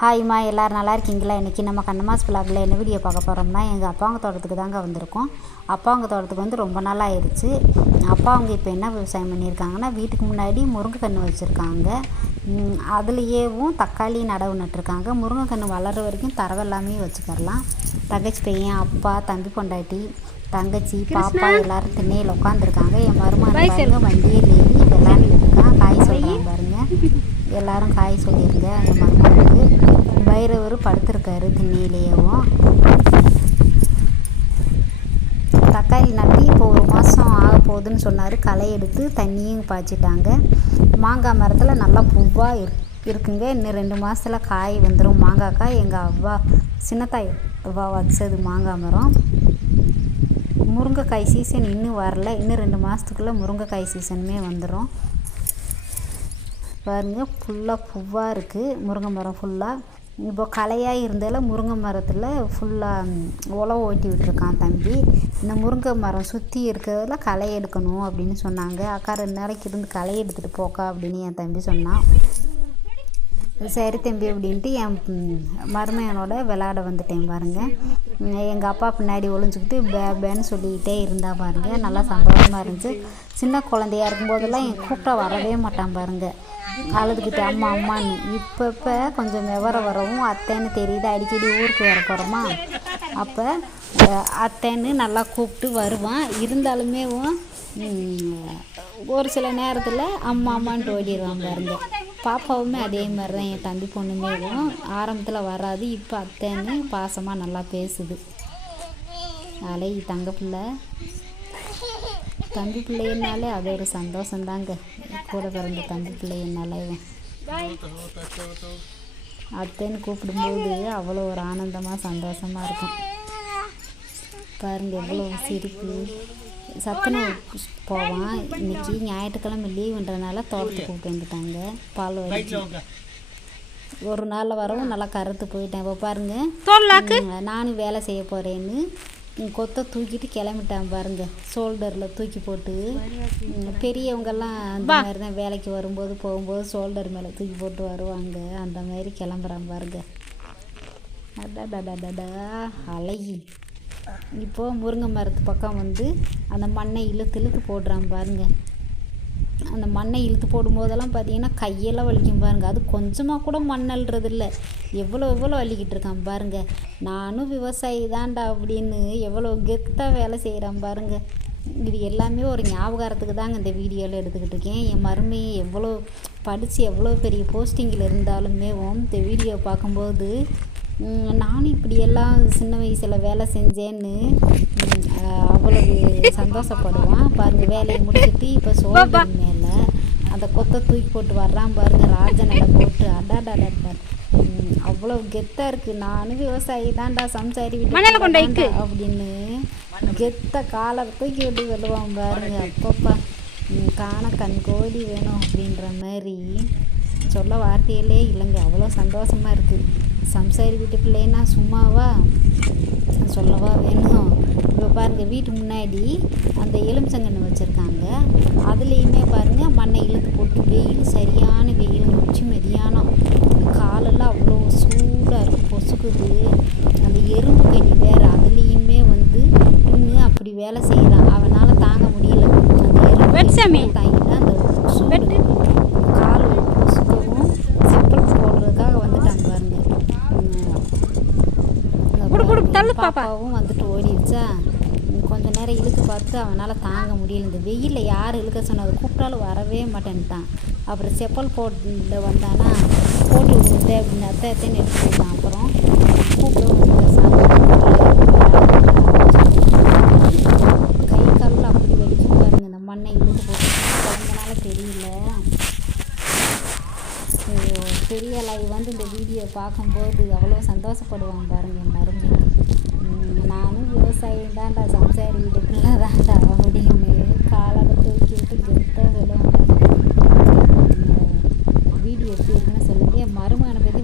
ஹாய்மா, எல்லோரும் நல்லா இருக்கீங்களா? இன்றைக்கி நம்ம கண்ணம்மாஸ் விலாகில் என்ன வீடியோ பார்க்க போகிறோம்னா, எங்கள் அப்பாங்க தோட்டத்துக்கு தாங்க வந்திருக்கோம். அப்பாங்க தோட்டத்துக்கு வந்து ரொம்ப நாள் ஆயிடுச்சு. அவங்க இப்போ என்ன விவசாயம் பண்ணியிருக்காங்கன்னா, வீட்டுக்கு முன்னாடி முருங்கை கன்று வச்சுருக்காங்க. அதுலேயேவும் தக்காளி நடவு நட்டுருக்காங்க. முருங்கை கன்று வளர்கிற வரைக்கும் தரவெல்லாமே வச்சுக்கரலாம். தங்கச்சி பையன், அப்பா, தம்பி பொண்டாட்டி, தங்கச்சி, பாப்பா எல்லோரும் திண்ணையில் உட்காந்துருக்காங்க. என் மருமகன் பாருங்க வண்டியில் ஏறி விளாண்டுட்டு இருக்கான். காய் சொல்கிறான் பாருங்கள். எல்லோரும் காய் சொல்லியிருங்க. என் மருமகனுக்கு பைரவர் படுத்திருக்காரு திண்ணையிலேயேவும். தக்காளி நட்டி இப்போ 1 மாதம் ஆக போகுதுன்னு சொன்னார். களை எடுத்து தண்ணியும் பாய்ச்சிட்டாங்க. மாங்காய் மரத்தில் நல்லா பூவாக இருக்குங்க. இன்னும் 2 மாதத்தில் காய் வந்துடும். மாங்காய் காய் எங்கள் அவ்வா சின்னத்தாய் அவ்வா வச்சது மாங்காய் மரம். முருங்கைக்காய் சீசன் இன்னும் வரல. இன்னும் 2 மாதத்துக்குள்ளே முருங்கைக்காய் சீசனுமே வந்துடும். பாருங்கள், ஃபுல்லாக பூவாக இருக்குது முருங்கை மரம் ஃபுல்லாக. இப்போ களையாக இருந்தாலும் முருங்கை மரத்தில் ஃபுல்லாக உழவு ஓட்டி விட்டுருக்கான் தம்பி. இந்த முருங்கை மரம் சுற்றி இருக்கிறதுல களை எடுக்கணும் அப்படின்னு சொன்னாங்க. அக்கா 2 நாளைக்கு இருந்து களை எடுத்துகிட்டு போக்கா அப்படின்னு என் தம்பி சொன்னான். சரி தம்பி அப்படின்ட்டு என் மருமையனோட விளையாட வந்துட்டேன் பாருங்கள். எங்கள் அப்பா பின்னாடி ஒளிஞ்சிக்கிட்டு பேன்னு சொல்லிக்கிட்டே இருந்தா பாருங்கள். நல்லா சந்தோஷமாக இருந்துச்சு. சின்ன குழந்தையா இருக்கும்போதெல்லாம் என் கூப்பிட்டா வரவே மாட்டான் பாருங்கள். அழுதுகிட்டு அம்மா அம்மான்னு. இப்போ கொஞ்சம் விவரம் வரவும் அத்தைன்னு தெரியுது. அடிக்கடி ஊருக்கு வர போகிறோமா, அப்போ அத்தைன்னு நல்லா கூப்பிட்டு வருவான். இருந்தாலுமே ஒரு சில நேரத்தில் அம்மா அம்மான்ட்டு ஓடிடுவான் பாருங்க. பாப்பாவுமே அதே மாதிரி தான். என் தம்பி பொண்ணுமேவும் ஆரம்பத்தில் வராது. இப்போ அத்தைன்னு பாசமாக நல்லா பேசுது. அலை தங்க பிள்ளை. தம்பி பிள்ளைன்னாலே அது ஒரு சந்தோஷந்தாங்க. கூட பிறந்த தம்பி பிள்ளைன்னாலே அத்தைன்னு கூப்பிடும்போது அவ்வளோ ஒரு ஆனந்தமாக சந்தோஷமாக இருக்கும் பாருங்கள். எவ்வளோ சிரிப்பு. சத்துணவு போவான். இன்றைக்கி ஞாயிற்றுக்கிழமை லீவுன்றதுனால தோட்டத்துக்கு கூப்பிட்டு வந்துட்டாங்க. பால் வடிச்சு ஒரு நாளில் வரவும் நல்லா கருத்து போயிட்டேன். இப்போ பாருங்கள், நானும் வேலை செய்ய போகிறேன்னு கொத்தை தூக்கிட்டு கிளம்பிட்டான் பாருங்கள். ஷோல்டரில் தூக்கி போட்டு. பெரியவங்கெல்லாம் அந்த மாதிரி தான் வேலைக்கு வரும்போது போகும்போது ஷோல்டர் மேலே தூக்கி போட்டு வருவாங்க. அந்த மாதிரி கிளம்புறான் பாருங்க. அடடடடா அழகி. இப்போது முருங்கை மரத்து பக்கம் வந்து அந்த மண்ணை இழுத்து போடுறான் பாருங்கள். அந்த மண்ணை இழுத்து போடும்போதெல்லாம் பார்த்தீங்கன்னா கையெல்லாம் வலிக்கும் பாருங்கள். அது கொஞ்சமாக கூட மண் அள்ளுறது இல்லை. எவ்வளோ அள்ளிக்கிட்டு இருக்கான் பாருங்கள். நானும் விவசாயி தான்டா அப்படின்னு எவ்வளோ கெத்தாக வேலை செய்கிறான் பாருங்கள். இது எல்லாமே ஒரு ஞாபகாரத்துக்கு தாங்க இந்த வீடியோவில் எடுத்துக்கிட்டு இருக்கேன். என் மருமையை எவ்வளோ படித்து எவ்வளோ பெரிய போஸ்டிங்கில் இருந்தாலுமே இந்த வீடியோ பார்க்கும்போது நானும் இப்படியெல்லாம் சின்ன வயசில் வேலை செஞ்சேன்னு அவ்வளவு சந்தோஷப்படுவான் பாருங்கள். வேலையை முடிச்சுட்டு இப்போ சோல்டர் மேலே அந்த கொத்தை தூக்கி போட்டு வர்றான் பாருங்கள். ராஜனடை போட்டு அடாடாடா அவ்வளோ கெத்தாக இருக்குது. நானும் விவசாயி தான்டா, சம்சாரி வீட்டு அப்படின்னு கெத்த காலை தூக்கி விட்டு சொல்லுவான் பாருங்க. அப்பப்பா காண கண் கோடி வேணும் அப்படின்ற மாதிரி சொல்ல வார்த்தையிலே இல்லைங்க. அவ்வளோ சந்தோஷமாக இருக்குது. சம்சாரி வீட்டு பிள்ளைன்னா சும்மாவா சொல்லவா வேணும். இப்போ பாருங்கள், வீட்டு முன்னாடி அந்த எலுமிச்சங்கன்று வச்சுருக்காங்க. அதுலேயுமே பாருங்கள் மண்ணை இழுத்து போட்டு வெயில், சரியான வெயில், உச்சி மதியானம். காலெல்லாம் அவ்வளோ சூடாக இருக்கும், பொசுக்குது. அந்த எறும்பு கனி வேறு. அதுலேயுமே இன்னும் அப்படி வேலை செய்யலாம். அவனால் தாங்க முடியல. அந்த எறும்பு தாங்கிட்டு அந்த கால் பொசுக்கவும் செப்பல் போடுறதுக்காக வந்துட்டாங்க பாருங்க. பாப்பாவும் வந்துட்டு ஓடிடுச்சா. கொஞ்சம் நேரம் இழுத்து பார்த்து அவனால் தாங்க முடியல. இந்த வெயிலில் யார் இழுக்க சொன்னது, கூப்பிட்டாலும் வரவே மாட்டேன்ட்டான். அப்புறம் செப்பல் போட்டு வந்தானா போட்டு விடுது அப்படின்னு அத்தைன்னு எடுத்து போட்டான். அப்புறம் கூப்பிடவும் கை காலில் அப்படி வலிக்கும் பாருங்க. இந்த மண்ணை இழுத்து போட்டு குழந்தனால தெரியல. பெரிய லைவ் இந்த வீடியோ பார்க்கும்போது அவ்வளோ சந்தோஷப்படுவாங்க பாருங்கள். என் மருமை. நானும் விவசாயி தான்டா, சம்சாரி வீட்டு பிள்ளை தான்டா அப்படின்னு காலால் தூக்கி விட்டு கெத்தாக சொல்லுவாங்க. வீடியோ எப்படி இருக்குன்னு சொல்லுங்கள். என் மருமகனை பற்றி